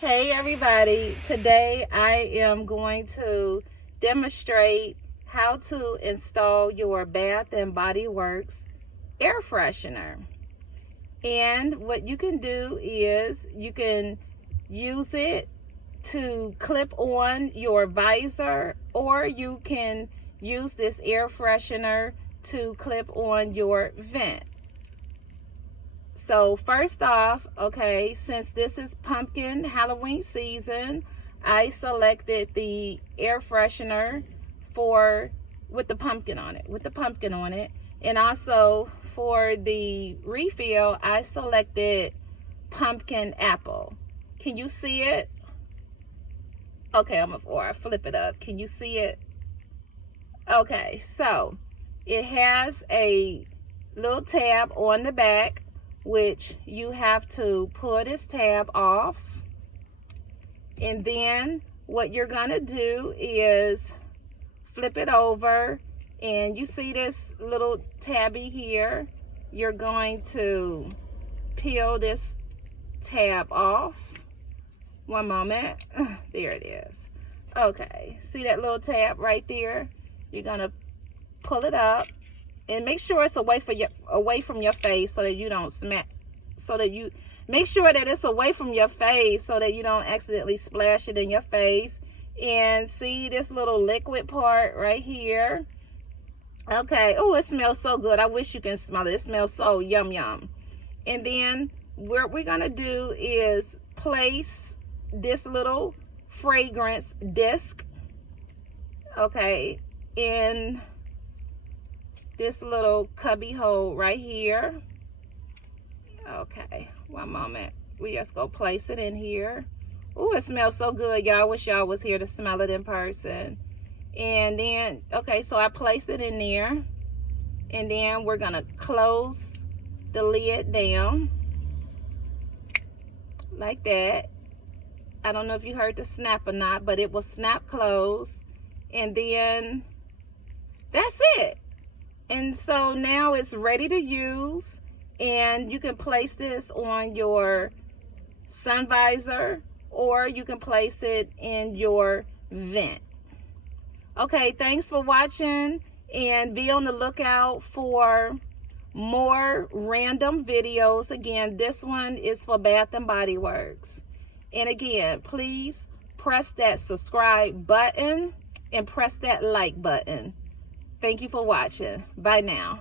Hey everybody, today I am going to demonstrate how to install your Bath and Body Works air freshener. And what you can do is you can use it to clip on your visor, or you can use this air freshener to clip on your vent. So first off, okay, since this is pumpkin Halloween season, I selected the air freshener with the pumpkin on it. And also for the refill, I selected pumpkin apple. Can you see it? Okay, I flip it up. Can you see it? Okay, so it has a little tab on the back, which you have to pull this tab off. And then what you're gonna do is flip it over, and you see this little tabby here. You're going to peel this tab off. One moment. There it is. Okay, see that little tab right there? You're gonna pull it up and make sure it's away from your face, so that you don't make sure that it's away from your face so that you don't accidentally splash it in your face. And see this little liquid part right here? Okay. Oh, it smells so good. I wish you can smell it. It smells so yum. And then what we're gonna do is place this little fragrance disc, okay, in this little cubby hole right here. Okay, one moment. We just go place it in here. Oh, it smells so good, y'all. I wish y'all was here to smell it in person. And then, okay, so I place it in there. And then we're gonna close the lid down like that. I don't know if you heard the snap or not, but it will snap closed. And then that's it. And so now it's ready to use, and you can place this on your sun visor, or you can place it in your vent. Okay, thanks for watching, and be on the lookout for more random videos. Again, this one is for Bath and Body Works. And again, please press that subscribe button and press that like button. Thank you for watching. Bye now.